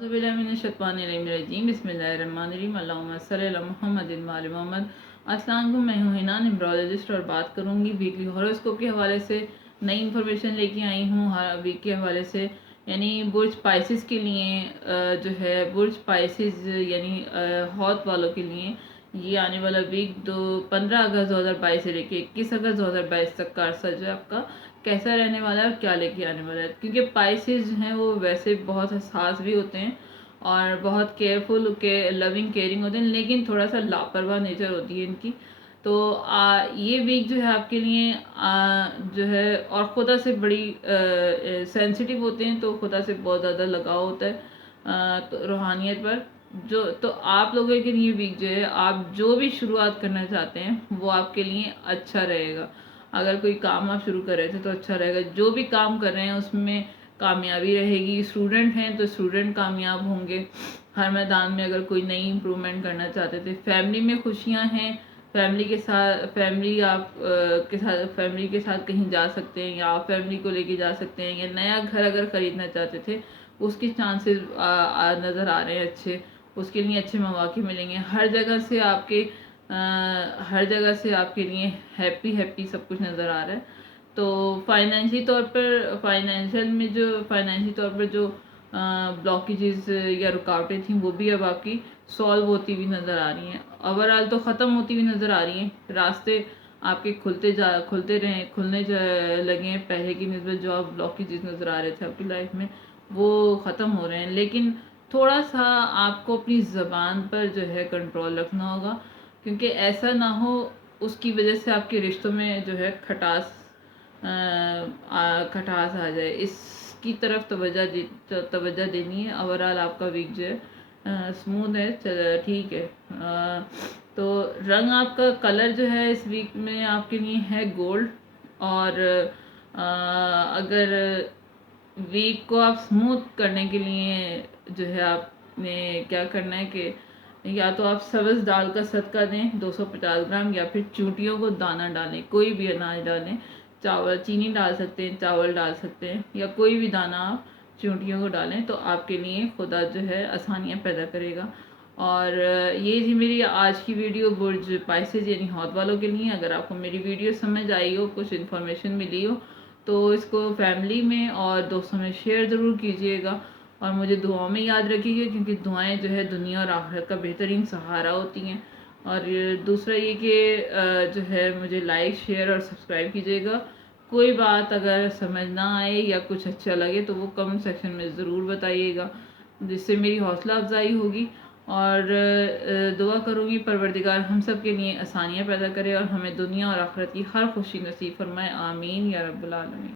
बिस्मिल्लाहिर्रहमानिर्रहीम अल्लाहुम्मा सल्ली अला मुहम्मदिन व आले मोहम्मद। अस्सलाम वालेकुम, मैं हूँ हिना एम्ब्रॉयडरिस्ट और बात करूँगी वीकली हॉरोस्कोप के हवाले से। नई इन्फॉर्मेशन लेके आई हूँ हर वीक के हवाले से, यानी बुर्ज स्पाइसिस के लिए जो है बुर्ज स्पाइसिस यानी हौत वालों के लिए ये आने वाला वीक 15 अगस्त 2022 से लेके 21 अगस्त 2022 तक का अर्सा जो है आपका कैसा रहने वाला है और क्या लेके आने वाला है। क्योंकि स्पाइसिस जो हैं वो वैसे बहुत हसास भी होते हैं और बहुत केयरफुल के लविंग केयरिंग होते हैं, लेकिन थोड़ा सा लापरवाह नेचर होती है इनकी। तो ये वीक जो है आपके लिए जो है और खुदा से बड़ी सेंसिटिव होते हैं, तो खुदा से बहुत ज़्यादा लगाव होता है तो रूहानियत पर जो। तो आप लोगों के लिए वीक जो है आप जो भी शुरुआत करना चाहते हैं वो आपके लिए अच्छा रहेगा। अगर कोई काम आप शुरू कर रहे थे तो अच्छा रहेगा, जो भी काम कर रहे हैं उसमें कामयाबी रहेगी। स्टूडेंट हैं तो स्टूडेंट कामयाब होंगे हर मैदान में। अगर कोई नई इम्प्रूवमेंट करना चाहते थे, फैमिली में खुशियां हैं, फैमिली के साथ फैमिली के साथ कहीं जा सकते हैं या आप फैमिली को लेके जा सकते हैं, या नया घर अगर ख़रीदना चाहते थे उसके चांसेस नज़र आ रहे हैं अच्छे, उसके लिए अच्छे मौके मिलेंगे। हर जगह से आपके लिए हैप्पी सब कुछ नज़र आ रहा है। तो फाइनेंशियल तौर पर जो ब्लॉकेजेस या रुकावटें थी वो भी अब आपकी सॉल्व होती हुई नज़र आ रही हैं। ओवरऑल तो ख़त्म होती हुई नज़र आ रही हैं, रास्ते आपके खुलने लगे हैं। पहले की निस्बत जो आप ब्लॉकेजेस नज़र आ रहे थे आपकी लाइफ में वो ख़त्म हो रहे हैं, लेकिन थोड़ा सा आपको अपनी ज़बान पर जो है कंट्रोल रखना होगा, क्योंकि ऐसा ना हो उसकी वजह से आपके रिश्तों में जो है खटास आ जाए। इसकी तरफ तवज्जो देनी है। ओवरऑल आपका वीक जो है स्मूथ है, चल ठीक है। तो रंग आपका कलर जो है इस वीक में आपके लिए है गोल्ड। और अगर वीक को आप स्मूथ करने के लिए जो है आपने क्या करना है कि या तो आप सब्ज़ दाल का सदका दें 250 ग्राम, या फिर चूटियों को दाना डालें, कोई भी अनाज डालें। चावल चीनी डाल सकते हैं, चावल डाल सकते हैं, या कोई भी दाना आप चूटियों को डालें तो आपके लिए खुदा जो है आसानियाँ पैदा करेगा। और ये थी मेरी आज की वीडियो बुर्ज स्पाइसिस यानी हौत वालों के लिए। अगर आपको मेरी वीडियो समझ आई हो, कुछ इन्फॉर्मेशन मिली हो, तो इसको फैमिली में और दोस्तों में शेयर ज़रूर कीजिएगा और मुझे दुआओं में याद रखिएगा, क्योंकि दुआएं जो है दुनिया और आखिरत का बेहतरीन सहारा होती हैं। और दूसरा ये कि जो है मुझे लाइक शेयर और सब्सक्राइब कीजिएगा। कोई बात अगर समझ ना आए या कुछ अच्छा लगे तो वो कमेंट सेक्शन में ज़रूर बताइएगा, जिससे मेरी हौसला अफजाई होगी। और दुआ करूँगी परवरदिगार हम सब के लिए आसानियाँ पैदा करे और हमें दुनिया और आखिरत की हर खुशी नसीब फरमाए। आमीन या रब्बुल आलमीन।